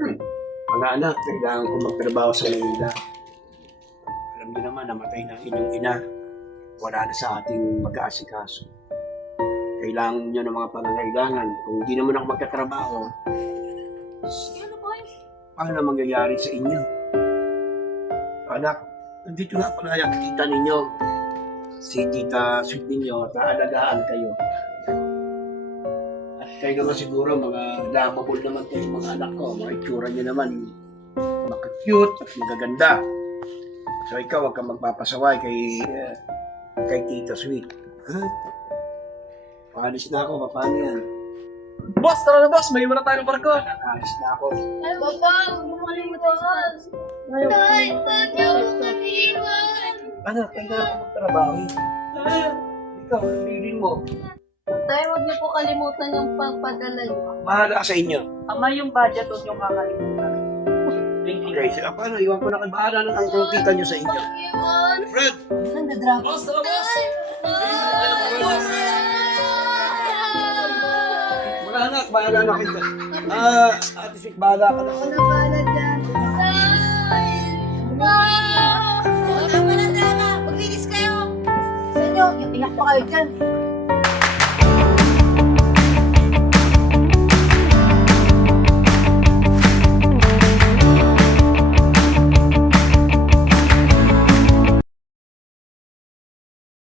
Mga anak, kailangan ko magtrabaho sa Manila. Alam niyo naman, namatay na ang inyong ina. Wala na sa ating mag-aasikaso. Kailangan niyo ng mga pangangailangan. Kung hindi naman ako magkatrabaho, Ano ba? paano na mangyayari sa inyo? Anak, nandito na pala yung tita ninyo. Si tita sweet ninyo at aalagaan kayo. At kayo naman siguro, mga lovable naman kayo mga anak ko. Mga itsura niyo naman, maka-cute at magaganda. So ikaw, huwag kang magpapasaway kay tita sweet. Ha? Paalis na ako, paano yan? Boss, tara na boss, may iwan na tayo ng barko. Paalis na ako. Ay, Papa, huwag mo kalimutan. Tay, huwag niyo akong kalimutan. Anak, kailangan ko magtrabaho. Ikaw, piliin mo. Tay, huwag niyo po kalimutan yung pagpadala niyo. Bahala sa inyo. Ama yung budget, huwag yung kakalimutan. Okay, sila paano? Iwan ko na kayo. Bahala na ang tita nyo sa inyo. Iwan. Fred! Nagdadrama. Boss, tara boss! Mga anak, bahala na kayo. Ate Sweet, bahala ka na. Ako na pala dyan. Tama na, Dana. Maglinis kayo. Sa inyo, iyak pa kayo dyan.